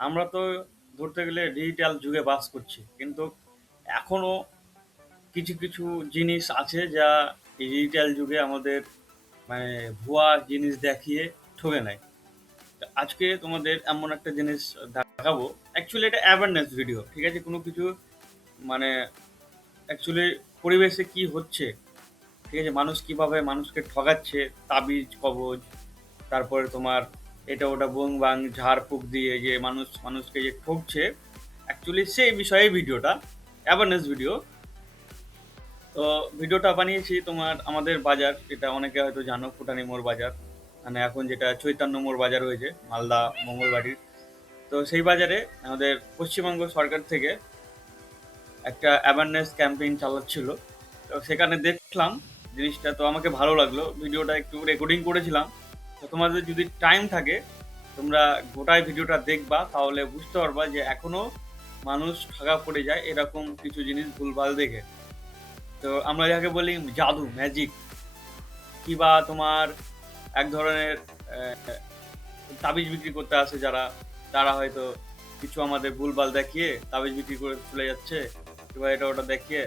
আমরা তো ধরতে গেলে ডিজিটাল যুগে বাস করছি, কিন্তু এখনো কিছু কিছু জিনিস আছে যা এই ডিজিটাল যুগে আমাদের মানে ভুয়া জিনিস দেখিয়ে ঠকে নেয়। তো আজকে তোমাদের এমন একটা জিনিস দেখাবো। অ্যাকচুয়ালি এটা অ্যাওয়ারনেস ভিডিও, ঠিক আছে? কোনো কিছু মানে অ্যাকচুয়ালি পরিবেশে কি হচ্ছে, ঠিক আছে, মানুষ কিভাবে মানুষকে ঠকাচ্ছে, তাবিজ কবজ, তারপরে তোমার এটা ওটা বুং বাং ঝাড়ফুঁক দিয়ে যে মানুষকে যে ঠকছে, অ্যাকচুয়ালি সেই বিষয়ে ভিডিওটা অ্যাওয়ারনেস ভিডিও। তো ভিডিওটা বানিয়েছি তোমার আমাদের বাজার, যেটা অনেকে হয়তো জানো, ফুটানি মোড় বাজার, মানে এখন যেটা চৈতন্য মোড় বাজার হয়েছে মালদা মঙ্গলবাড়ির। তো সেই বাজারে আমাদের পশ্চিমবঙ্গ সরকার থেকে একটা অ্যাওয়ারনেস ক্যাম্পেইন চালাচ্ছিল। তো সেখানে দেখলাম জিনিসটা, তো আমাকে ভালো লাগলো, ভিডিওটা একটু রেকর্ডিং করেছিলাম। তো তোমাদের যদি টাইম থাকে তোমরা গোটাই ভিডিওটা দেখবা, তাহলে বুঝতে পারবা যে এখনো মানুষ ঠগা পড়ে যায় এরকম কিছু জিনিস ভুলভাল দেখে। তো আমরা যাকে বলি জাদু, ম্যাজিক, কিবা তোমার এক ধরনের তাবিজ বিক্রি করতে আসে যারা, তারা হয়তো কিছু আমাদের ভুলভাল দেখিয়ে তাবিজ বিক্রি করে চলে যাচ্ছে, কিংবা এটা ওটা দেখিয়ে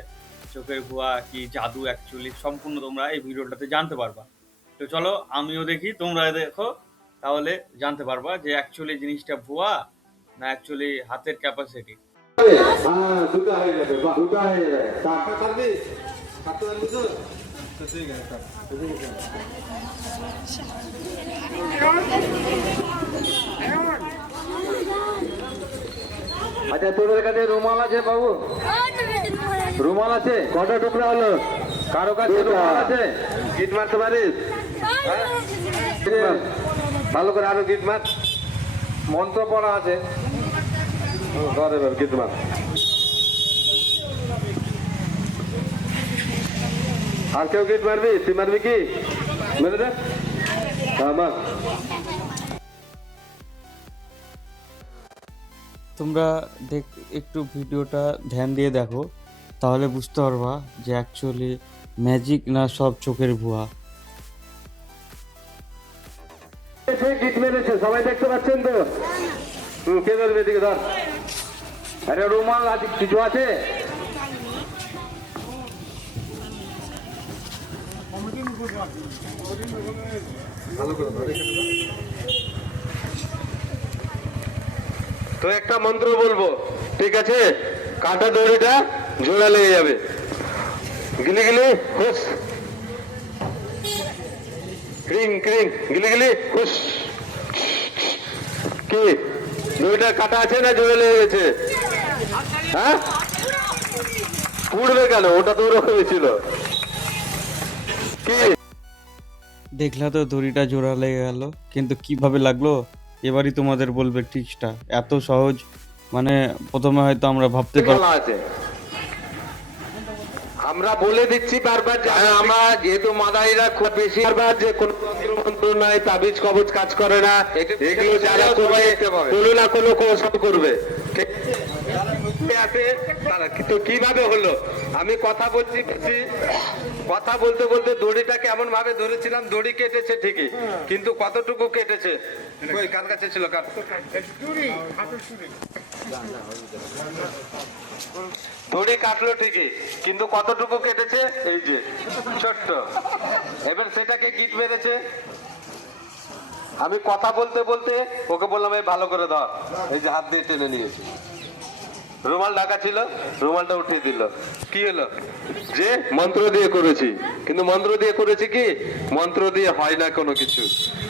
চোখের ভুয়া কি জাদু অ্যাকচুয়ালি সম্পূর্ণ তোমরা এই ভিডিওটাতে জানতে পারবা। তো চলো আমিও দেখি, তোমরা দেখো, তাহলে জানতে পারবা যে অ্যাকচুয়ালি জিনিসটা ভুয়া না অ্যাকচুয়ালি হাতের ক্যাপাসিটি। হ্যাঁ, দুটো হয়ে যাবে, বাহ, দুটো হয়ে যাবে। কাটতে পারবি? কাটতে পারবি তো? তো ঠিক আছে, কাট। আচ্ছা, তোদের কাছে রুমাল আছে বাবু? রুমাল আছে? কটা টুকরা হলো? কারো কাছে রুমাল আছে? গিট মারতে পারিস? হ্যাঁ? ভালো করে আরো গিট মার। মন্ত্র পড়া আছে, ধর এবার গিট মার। আর কেউ গিট মারবি? তুই মারবি কি? মেরে দে। হ্যাঁ, মার। তোমরা দেখ, একটু ভিডিওটা ধ্যান দিয়ে দেখো, তাহলে বুঝতে পারবা যে অ্যাকচুয়ালি ম্যাজিক না সব চোখের ভুয়া। সে গিট মেরেছে, সবাই দেখতে পাচ্ছেন তো? কে ধরবে? এদিকে ধর। আরে রুমাল আছে, কিছু আছে? তো একটা মন্ত্র বলবো, ঠিক আছে? কাঁটা দড়িটা জোড়া লেগে যাবে। গিলি গিলি হুস, ক্রিং ক্রিং, গিলি গিলি হুস। কি দড়িটা কাটা আছে না জোড়া লেগে গেছে? হ্যাঁ, পুড়বে কেন? ওটা তো ওরকমই ছিল। কি দেখলা তো দড়িটা জোড়া লেগে গেল, কিন্তু কিভাবে লাগলো এবারই তোমাদের বলবে ট্রিক্সটা। এত সহজ, মানে প্রথমে হয়তো আমরা ভাবতে পারবো। খেলা আছে, আমরা বলে দিচ্ছি বারবার যে আমরা যেহেতু মাদারিরা খুব বেশি বারবার যে কোনো তন্ত্র নাই, তাবিজ কবজ কাজ করে না, এগুলো যারা করবে কোনো না কোনো কৌশল করবে, ঠিক আছে? তো কিভাবে হলো? আমি কথা বলছি, কথা বলতে বলতে দড়িটা কেমন ভাবে ধরেছিলাম, দড়ি কেটেছে ঠিকই, কিন্তু কতটুকু কেটেছে? ওই কার কাছে ছিল? কার দড়ি কাটলো ঠিকই, কিন্তু কতটুকু কেটেছে? এই যে ছোট্ট। এবার সেটাকে গিট মেরেছে। আমি কথা বলতে বলতে ওকে বললাম এই ভালো করে ধর, এই যে হাত দিয়ে টেনে নিয়েছি। রুমাল ঢাকা ছিল, রুমালটা উঠিয়ে দিল। কি হলো? যে মন্ত্র দিয়ে করেছি, কিন্তু মন্ত্র দিয়ে করেছি কি? মন্ত্র দিয়ে হয় না কোনো কিছু।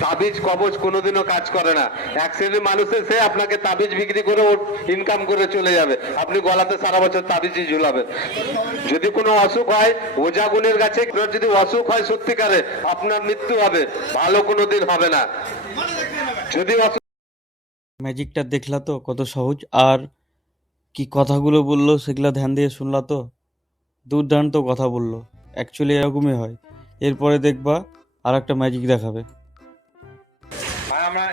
তাবিজ কবজ কোনোদিনও কাজ করে না। এক শ্রেণীর মানুষের সে আপনাকে তাবিজ বিক্রি করে ইনকাম করে চলে যাবে, আপনি গলাতে সারা বছর তাবিজই ঝুলাবেন। যদি কোনো অসুখ হয় ওঝা গুণের কাছে, যদি অসুখ হয় সত্যিকারে, আপনার মৃত্যু হবে, ভালো কোনোদিন হবে না। যদি ম্যাজিকটা দেখলা তো কত সহজ, আর কি কথাগুলো বললো সেগুলা ধ্যান দিয়ে শুনলা তো? দুর্দান্ত কথা বললো। অ্যাকচুয়ালি এরকমই হয়। এরপরে দেখবা আর একটা ম্যাজিক দেখাবে। আমরা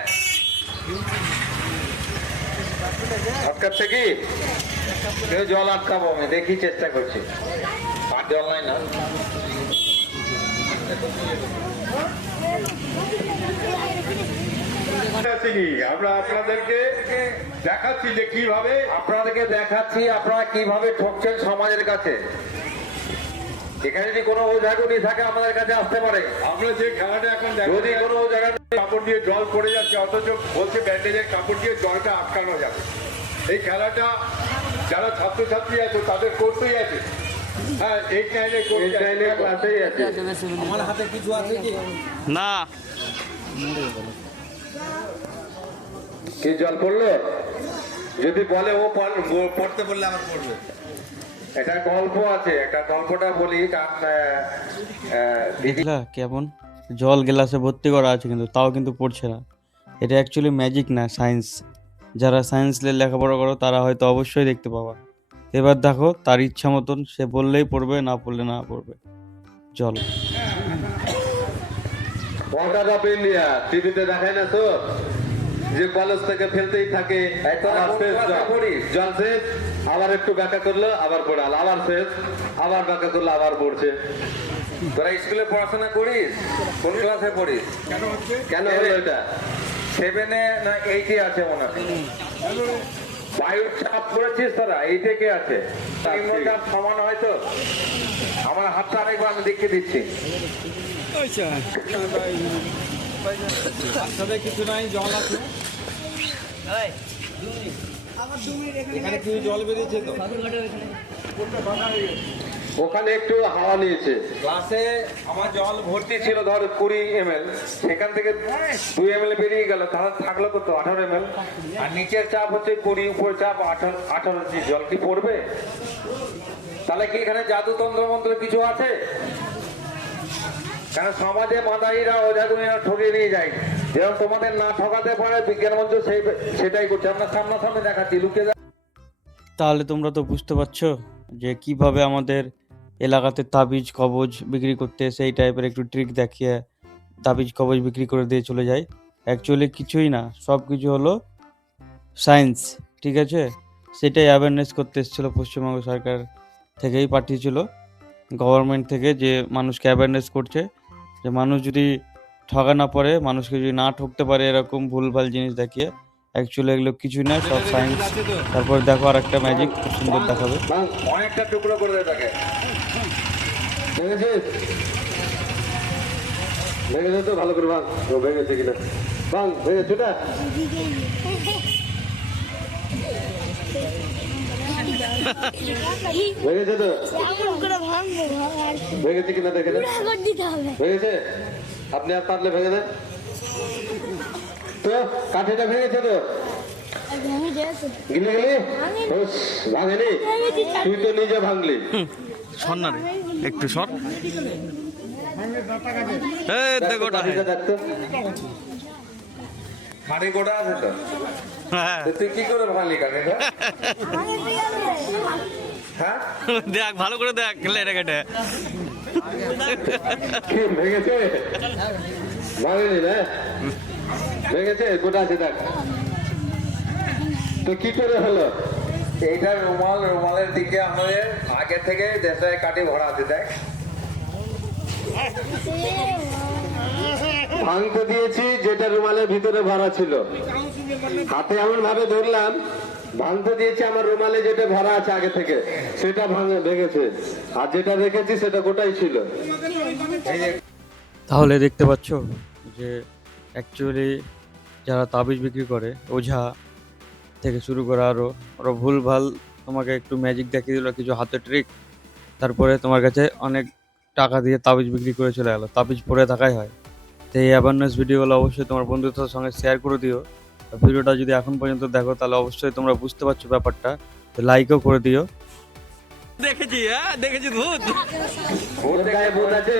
আটকাচ্ছে কি? কেউ জল আটকাবো, আমি দেখি, চেষ্টা করছি। আর জল নাই না? আসেনি, আমরা আপনাদেরকে দেখাচ্ছি যে কিভাবে আপনাদেরকে দেখাচ্ছি আপনারা কিভাবে ঠকছেন সমাজের কাছে। এখানে যদি কোনো ওঝাগুনি থাকে আমাদের কাছে আসতে পারে। আমরা যে খেলাটা এখন যদি দেখো, কোনো জায়গায় কাপড় দিয়ে জল পড়ে যাচ্ছে, অথচ বলছে ব্যান্ডেজের কাপড় দিয়ে জলটা আটকানো যাবে। এই খেলাটা যারা ছাত্রছাত্রী আছে তাদের করতেই আছে। হ্যাঁ, 8-9 ক্লাসেই আছে। না, কি জল পড়লো? যদি বলে ও পড়তে বললে আবার পড়বে। এটা গল্প আছে, একটা গল্পটা বলি। দেখলা কেমন জল গ্লাসে ভর্তি করা আছে, কিন্তু তাও কিন্তু পড়ছে না। এটা অ্যাকচুয়ালি ম্যাজিক না, সায়েন্স। যারা সায়েন্স নিয়ে লেখাপড়া করো তারা হয়তো অবশ্যই দেখতে পাবা। এবার দেখো তার ইচ্ছা মতন সে বললেই পড়বে, না পড়লে না পড়বে। জল ওয়াটার অফ ইন্ডিয়া টিভিতে দেখায় না তো, যে কলেজ থেকে ফেলতেই থাকে, আবার শেষ জল শেষ, আবার একটু ব্যাখ্যা করলো আবার পড়াল, আবার শেষ, আবার ব্যাখ্যা করলো আবার পড়ছে। তোরা স্কুলে পড়াশোনা করিস? কোন ক্লাসে পড়িস? কেন হলো এটা? 7-এ না 8-এ আছে মনে হয়। বায়ুর চাপ পড়েছিস তোরা? 8-এ কে আছে? চাপ সমান হয়তো। আমার হাতটা আরেকবার আমি দেখিয়ে দিচ্ছি। কিছু নাই, জল আছে এখানে, কিছু জল বেরিয়েছে তো। ওখানে একটু হাওয়া নিয়েছে। ক্লাসে আমার জল ভর্তি ছিল ধর 20 ml, সেখান থেকে 2 ml বেরিয়ে গেল, তাহলে থাকলো কত? 18 ml। আর নিচের চাপ হচ্ছে 20, উপর চাপ 18। জল কি পড়বে? তাহলে কি এখানে জাদু তন্ত্র মন্ত্র কিছু আছে? কারণ সমাজে মাদারিরা ওঝাগুনিরা ঠকিয়ে নিয়ে যায়। যেরকম তোমাদের না ঠকাতে পারে বিজ্ঞান মঞ্চ সেটাই করছে। আমরা সামনাসামনি দেখাচ্ছি, লুকে তাহলে তোমরা তো বুঝতে পারছো যে কিভাবে আমাদের এলাকাতে তাবিজ কবজ বিক্রি করতে এসে এই টাইপের একটু ট্রিক দেখিয়ে তাবিজ কবজ বিক্রি করে দিয়ে চলে যায়। অ্যাকচুয়ালি কিছুই না, সব কিছু হলো সায়েন্স, ঠিক আছে? সেটাই অ্যাওয়ারনেস করতে এসেছিলো পশ্চিমবঙ্গ সরকার থেকেই পাঠিয়েছিল, গভর্নমেন্ট থেকে, যে মানুষকে অ্যাওয়ারনেস করছে যে মানুষ যদি ঠকা না পড়ে, মানুষকে যদি না ঠকতে পারে এরকম ভুলভাল জিনিস দেখিয়ে। অ্যাকচুয়ালি এগুলো কিছুই না, সব সায়েন্স। তারপর দেখো আর একটা ম্যাজিক খুব সুন্দর দেখাবে। অনেকটা টুকরো করে দেয় তাকে। ভেঙেছিস? ভেঙেছে তো? ভালো করে ভাঙ। ও ভেঙেছে কিনা ভাঙ। ভেঙেছে না? ভেঙেছে তো? ভেঙেছে কিনা দেখে না? ভেঙেছে? আপনি আর পারলে ভেঙে দেন তো। কাঠিটা ভেঙেছে তো? গিলে গেলি? ভাঙেনি? তুই তো নিজে ভাঙলি। সর না রে, একটু সর। কাঠিটা দেখতো। মাটি গোটা আছে তো? তুই কি করে ভাঙলি কাঠিটা? হ্যাঁ, দেখ ভালো করে দেখ, লেটে কেটে কি ভেঙেছে? ভাঙেনি না? ভেঙেছে, গোটা আছে দেখ। তো কি করে হলো? এইটা রুমালের দিকে আমাদের আগে থেকে দেশে কাটি ভরা আছে দেখ। ভাঙতে দিয়েছি যেটা রুমালের ভিতরে ভরা ছিল, হাতে এমন ভাবে ধরলাম, ভাঙতে দিয়েছি আমার রুমালে যেটা ভরা আছে আগে থেকে, সেটা ভেঙেছে। আর যেটা রেখেছি সেটা গোটাই ছিল। তাহলে দেখতে পাচ্ছ যে অ্যাকচুয়ালি যারা তাবিজ বিক্রি করে, ওঝা থেকে শুরু করে আরও ওরা ভুলভাল তোমাকে একটু ম্যাজিক দেখিয়ে দিল, কিছু হাতে ট্রিক, তারপরে তোমার কাছে অনেক টাকা দিয়ে তাবিজ বিক্রি করে চলে গেল। তাবিজ পরে থাকাই হয়। তো এই অ্যাওয়ারনেস ভিডিওগুলো অবশ্যই তোমার বন্ধুদের সঙ্গে শেয়ার করে দিও। ভিডিওটা যদি এখন পর্যন্ত দেখো তাহলে অবশ্যই তোমরা বুঝতে পারছো ব্যাপারটা, তো লাইকও করে দিও। দেখেছি, হ্যাঁ দেখেছি ভূত। তোর গায়ে ভূত আছে?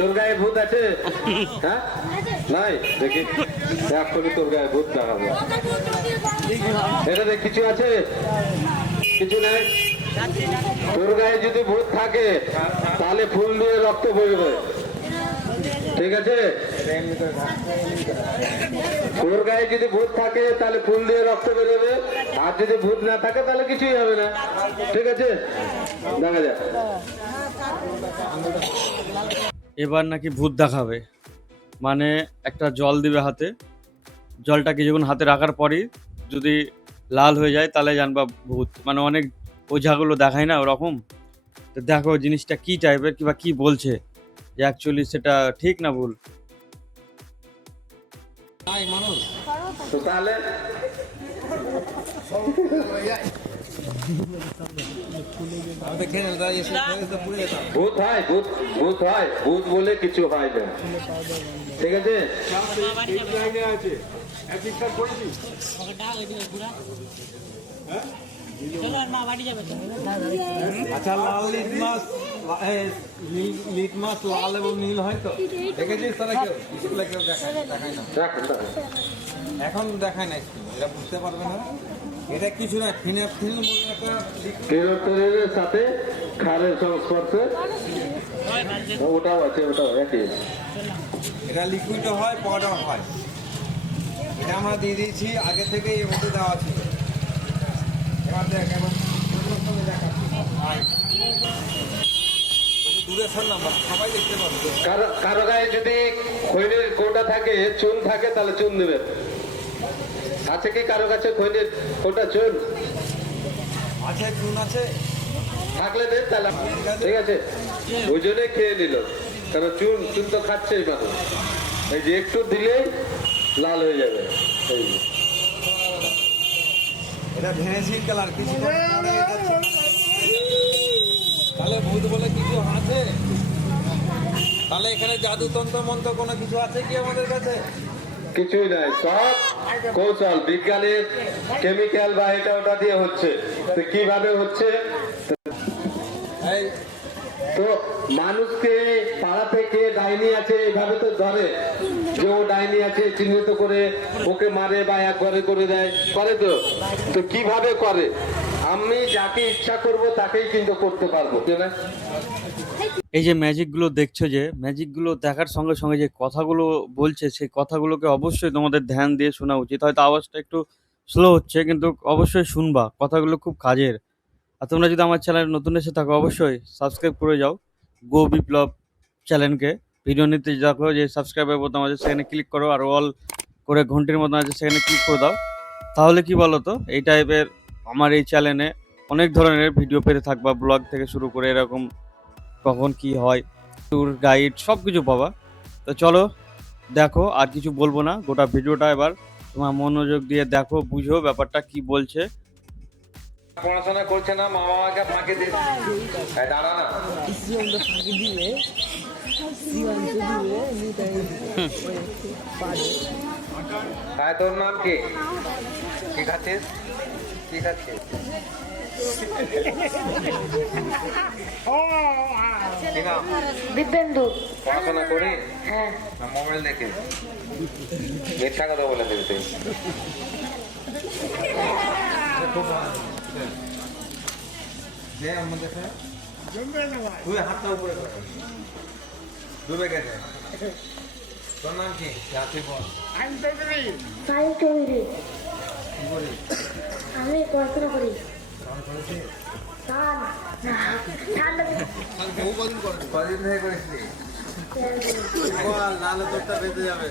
তোর গায়ে ভূত আছে? হ্যাঁ নাই? দেখি এখনই তোর গায়ে ভূত দেখাবো। এটাতে কিছু আছে? কিছু নাই। তোর গায়ে যদি ভূত থাকে তাহলে ফুল দিয়ে রক্ত বইবে, ঠিক আছে? তোর গায়ে যদি ভূত থাকে তাহলে ফুল দিয়ে রক্ত বেরোবে, আর যদি ভূত না থাকে তাহলে কিছুই হবে না, ঠিক আছে? দেখা যাক। এবার নাকি ভূত দেখাবে, মানে একটা জল দিবে হাতে, জলটা কিছুক্ষণ হাতে রাখার পরই যদি লাল হয়ে যায় তাহলে জানবা ভূত। মানে অনেক ওঝাগুলো দেখায় না ওরকম। তো দেখো জিনিসটা কি টাইপের কিংবা কি বলছে, যে অ্যাকচুয়ালি সেটা ঠিক না ভুল। নাই মানুষ তো তাহলে আমি দেখে নিলাম তাই এসে তো পুড়ে যেতাম। ভূত হয়, ভূত ভূত হয়, ভূত বলে কিছু হয় না, ঠিক আছে? এই লাইনে আছে একদিকটা করেছিস আচ্ছা লাল লিট মাছ লাল এবং নীল হয় তো দেখেছিস তারা কেউ স্কুলে কেউ দেখায় দেখায় না রাখুন রাখুন। এখন দেখায় না স্কুলে, এরা বুঝতে পারবে না। এটা কিছু না ফিনাফথিন বলে একটা কেরোটিনের সাথে ক্ষারের সংস্পর্শে, ওটাও আছে, ওটাও একই। এটা লিকুইডও হয় পাউডার হয়। এটা আমরা দিয়ে দিয়েছি আগে থেকে এর মধ্যে দেওয়া ছিল। এবার দেখ এবার সুন্দর সঙ্গে দেখাচ্ছি। আয়। দূরে সর না, সবাই দেখতে পাবে। কারো কারো গায়ে যদি খৈনের কোটা থাকে, চুন থাকে, তাহলে চুন দেবেন। আছে কি কারো কাছে খৈনের কোটা চুন? আছে চুন আছে। থাকলে দেন তাহলে, ঠিক আছে? ওই জন্যে খেয়ে নিল, কারণ চুন চুন তো খাচ্ছেই মানুষ। এই যে একটু দিলেই লাল হয়ে যাবে, এই যে। এটা ভেনেসিন কালার কিছু তাহলে ভূত বলে কিছু আছে? তাহলে এখানে জাদু তন্ত্র মন্ত্র কোনো কিছু আছে কি আমাদের কাছে? কিছুই নাই, সব কৌশল, বিজ্ঞানের কেমিক্যাল বা এটা ওটা দিয়ে হচ্ছে। তো কিভাবে হচ্ছে? এই তো মানুষকে পাড়া থেকে ডাইনি আছে এইভাবে তো ধরে, যে ও ডাইনি আছে চিহ্নিত করে ওকে মারে বা এক ঘরে করে দেয়, করে তো। তো কিভাবে করে? আমি যাকে ইচ্ছা করব তাকেই কিন্তু করতে পারবো, তাই না? এই যে ম্যাজিকগুলো দেখছো, যে ম্যাজিকগুলো দেখার সঙ্গে সঙ্গে যে কথাগুলো বলছে সেই কথাগুলোকে অবশ্যই তোমাদের ধ্যান দিয়ে শোনা উচিত। হয়তো আওয়াজটা একটু স্লো হচ্ছে, কিন্তু অবশ্যই শুনবা, কথাগুলো খুব কাজের। আর তোমরা যদি আমার চ্যানেলে নতুন এসে থাকো অবশ্যই সাবস্ক্রাইব করে যাও গো বিপ্লব চ্যানেলকে। ভিডিও নিতে দেখো যে সাবস্ক্রাইবের বোতাম আছে সেখানে ক্লিক করো, আর অল করে ঘন্টির মতন আছে সেখানে ক্লিক করে দাও। তাহলে কি বলো তো, এই টাইপের আমার এই চ্যানেলে অনেক ধরনের ভিডিও পেতে থাকবা, ব্লগ থেকে শুরু করে এরকম কখন কি হয়, ট্যুর গাইড সব কিছু পাবা। তো চলো দেখো, আর কিছু বলবো না, গোটা ভিডিওটা এবার তোমার মনোযোগ দিয়ে দেখো, বুঝো ব্যাপারটা কি বলছে। পড়াশোনা করছে না, মা বাবাকে ফাঁকে দিয়ে দাঁড়া না। হ্যাঁ, তোর নাম কি? কি খাচ্ছিস? কি খাচ্ছিস? কি নাম? দিব্যেন্দু। পড়াশোনা করি হ্যাঁ। না মোবাইল দেখে? মিথ্যা কথা বলে দিবি তুই। যে আমাদের তুই হাতটা উপরে কর। ডুবে গেছে। তোর নাম কি? তুই বল। সাইন চৌধুরী। কি করিস? আমি পড়াশোনা করি। গান করেছিস? গান না, ঠান্ডা কদিন থেকে করেছিলি? বল, নাহলে তোরটা বেঁচে যাবে।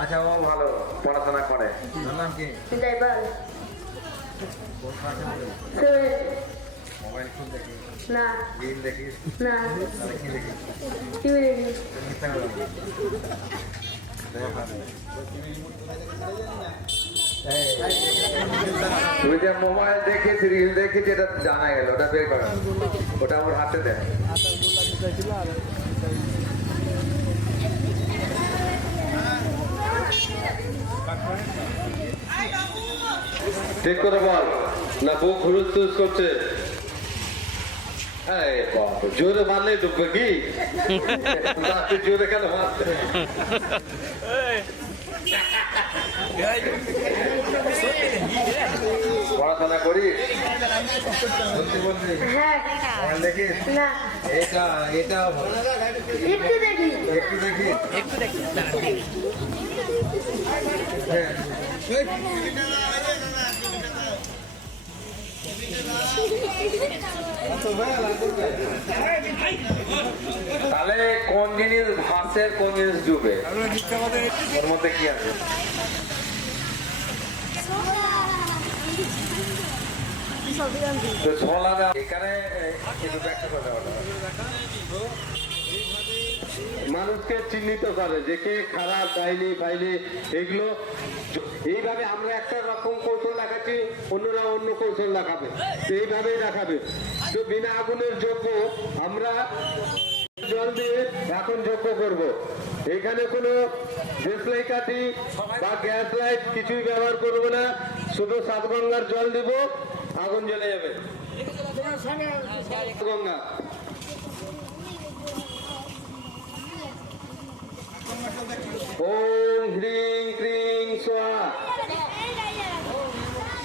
আচ্ছা, ও ভালো পড়াশোনা করে। তোর নাম কি? ড্রাইভার। কোন ক্লাসে পড়িস? মোবাইল খুব দেখিস? না গেম দেখিস? না, তাহলে কি দেখিস? টিভি দেখি। মিথ্যা কথা বলিস। দেখ ভালো। তুই যে মোবাইল দেখিস, রিল দেখিস, এটা জানা গেল, ওটা বের করা, ওটা আমার হাতে দেয়। ঠিক করে বল, না বুক হুলুস করছে? এই বাবা, জোরে মারলেই ডুববে কি? তুই জোরে কেন মারছে? পড়াশোনা করিস? সত্যি বলবি? হ্যাঁ। মোবাইল দেখিস? না, এটা ভালো। একটু দেখি। একটু দেখিস? হ্যাঁ। তাহলে কোন জিনিস ভাসে কোন জিনিস ডুবে ওর মধ্যে কি আছে? তো ছোলা এখানে একটু ব্যাখ্যা করতে হবে। মানুষকে চিহ্নিত করে যে কে খারাপ ডাইনি ফাইনি এগুলো এইভাবে আমরা একটা রকম কৌশল দেখাচ্ছি, অন্যরা অন্য কৌশল দেখাবে, তো এইভাবেই দেখাবে। তো বিনা আগুনের যোগ্য আমরা জল দিয়ে এখন যোগ্য করব। এখানে কোনো দেশলাই কাঠি বা গ্যাস লাইট কিছুই ব্যবহার করবো না, শুধু সাত গঙ্গার জল দিব, আগুন জ্বলে যাবে। গঙ্গা ওম হ্রিং ক্রিং স্বাহা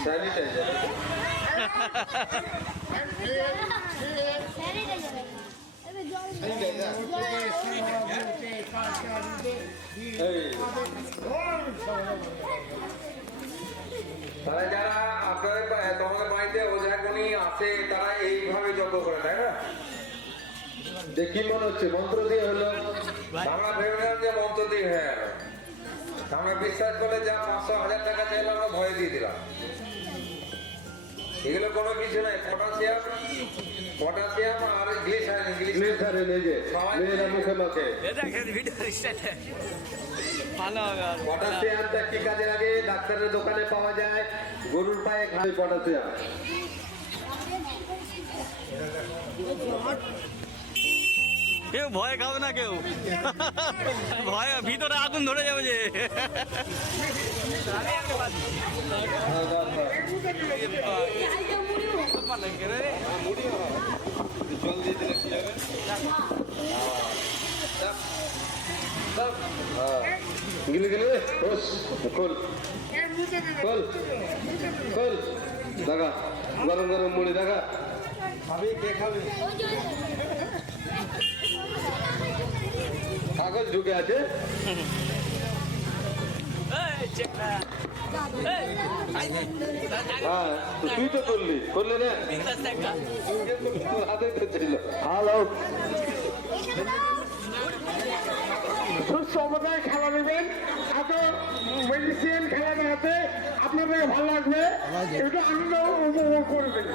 স্যানিটাইজার। তারা যারা আপনাদের তোমাদের বাড়িতে ওঝাগুনি আছে তারা এইভাবে যজ্ঞ করে, তাই না? দেখি মনে হচ্ছে মন্ত্র দিয়ে হলো, আমরা ভেবেছিলাম যে মন্ত্র দিয়ে হয়ে গেল। আমরা বিশ্বাস করে যা 500,000 টাকা চাইলে আমরা ভয় দিয়ে দিলাম। এগুলো কোনো কিছু নাই, পটাশিয়াম আর গ্লিসারিন এই যে মেয়েরা মুখে মাখে। পটাশিয়ামটা কি কাজে লাগে? ডাক্তারের দোকানে পাওয়া যায়, গরুর পায়ে খায় পটাশিয়াম। কেউ ভয় খাবে না, কেউ ভয় ভিতরে আগুন ধরে যাবে যে। গিলে গেলে খোল খোল খোল দেখা, গরম গরম মুড়ি দেখা। খাবি কে খাবি? কাগজ ঢুকে আছে। হ্যাঁ তুই তো করলি, করলে না তোর হাতে তো ছিল। হ্যালো সুস্থতায় খেলা নেবেন, এত মেডিসিন খেলা দেখাতে আপনাদের ভালো লাগবে, এটা আনন্দ উপভোগ করবেন।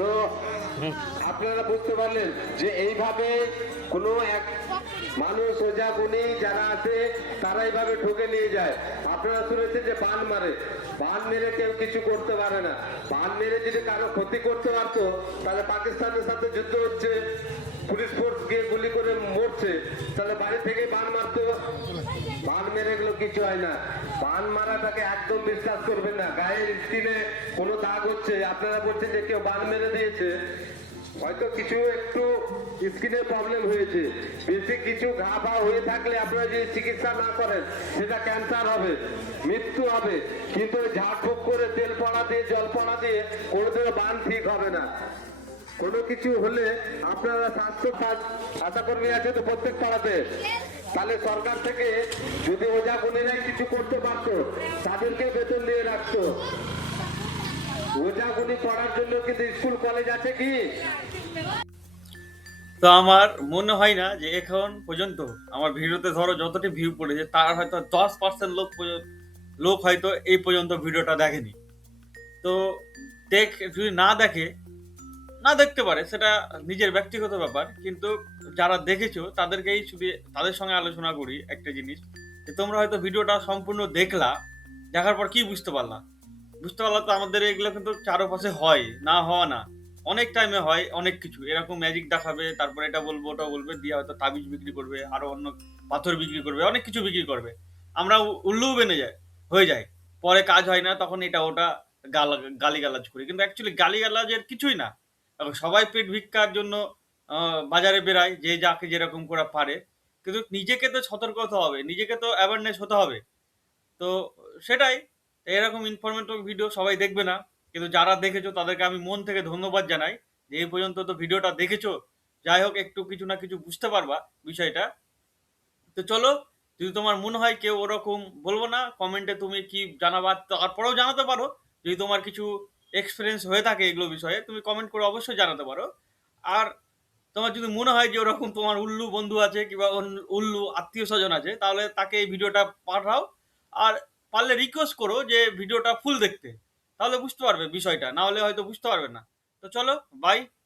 তো আপনারা বুঝতে পারলেন যে এইভাবে কোনো এক মানুষ ওঝা গুণী যারা আছে তারা এইভাবে ঠকে নিয়ে যায়। আপনারা শুনেছেন যে বান মারে, বান মেরে কেউ কিছু করতে পারে না। বান মেরে যদি কারো ক্ষতি করতে পারতো তাহলে পাকিস্তানের সাথে যুদ্ধ হচ্ছে, পুলিশ ফোর্স গিয়ে গুলি করে মরছে, তাহলে বাড়ি থেকে বান মারতো। বান মেরে এগুলো কিছু হয় না। বান মারাটাকে একদম বিশ্বাস করবেন না। গায়ের স্কিনে কোনো দাগ হচ্ছে, আপনারা বলছেন যে কেউ বান মেরে দিয়েছে, হয়তো কিছু একটু স্কিনের প্রবলেম হয়েছে, বেশি কিছু ঘা ফা হয়ে থাকলে আপনারা যদি চিকিৎসা না করেন সেটা ক্যান্সার হবে, মৃত্যু হবে। কিন্তু ঝাড়ফুঁক করে তেল পড়া দিয়ে জল পড়া দিয়ে কোনোদিনও বান ঠিক হবে না। কোনো কিছু হলে আপনারা স্বাস্থ্য আশাকর্মী আছে তো প্রত্যেক পাড়াতে, তাহলে সরকার থেকে যদি ওঝা গুণীরাই কিছু করতে পারতো তাদেরকে বেতন দিয়ে রাখতো। ওঝা গুণী পড়ার জন্য কিন্তু স্কুল কলেজ আছে কি? তো আমার মনে হয় না যে এখন পর্যন্ত আমার ভিডিওতে ধরো যতটি ভিউ পড়েছে তার হয়তো 10% লোক হয়তো এই পর্যন্ত ভিডিওটা দেখেনি। তো যদি না দেখে, না দেখতে পারে, সেটা নিজের ব্যক্তিগত ব্যাপার। কিন্তু যারা দেখেছো তাদেরকেই শুধু তাদের সঙ্গে আলোচনা করি একটা জিনিস, যে তোমরা হয়তো ভিডিওটা সম্পূর্ণ দেখলা, দেখার পর কি বুঝতে পারলা? বুঝতে পারলা তো আমাদের এগুলো কিন্তু চারপাশে হয়, না হওয়া না, অনেক টাইমে হয় অনেক কিছু। এরকম ম্যাজিক দেখাবে, তারপরে এটা বলবো ওটা বলবে, দিয়ে হয়তো তাবিজ বিক্রি করবে, আরো অন্য পাথর বিক্রি করবে, অনেক কিছু বিক্রি করবে। আমরা উল্লুও বেনে হয়ে যায়, পরে কাজ হয় না, তখন এটা ওটা গালিগালাজ করি। কিন্তু অ্যাকচুয়ালি গালিগালাজের কিছুই না। এখন সবাই পেট ভিক্ষার জন্য বাজারে বেরায়, যে যাকে যেরকম করে পারে। কিন্তু নিজেকে তো সতর্ক হতে হবে, নিজেকে তো অ্যাওয়ারনেস হতে হবে। তো সেটাই, এরকম ইনফরমেটিভ ভিডিও সবাই দেখবে না, কিন্তু যারা দেখেছো তাদেরকে আমি মন থেকে ধন্যবাদ জানাই যে এই পর্যন্ত তো ভিডিওটা দেখেছো। যাই হোক, একটু কিছু না কিছু বুঝতে পারবা বিষয়টা। তো চলো, যদি তোমার মনে হয় কেউ ওরকম, বলবো না কমেন্টে তুমি কি জানাবা, তারপরেও জানাতে পারো। যদি তোমার কিছু এক্সপিরিয়েন্স হয়ে থাকে এগুলো বিষয়ে তুমি কমেন্ট করে অবশ্যই জানাতে পারো। আর তোমার যদি মনে হয় যে ওরকম তোমার উল্লু বন্ধু আছে কিংবা উল্লু আত্মীয় স্বজন আছে, তাহলে তাকে এই ভিডিওটা পাঠাও। আর পারলে রিকোয়েস্ট করো যে ভিডিওটা ফুল দেখতে, তাহলে বুঝতে পারবে বিষয়টা, না হলে হয়তো বুঝতে পারবে না। তো চলো, বাই।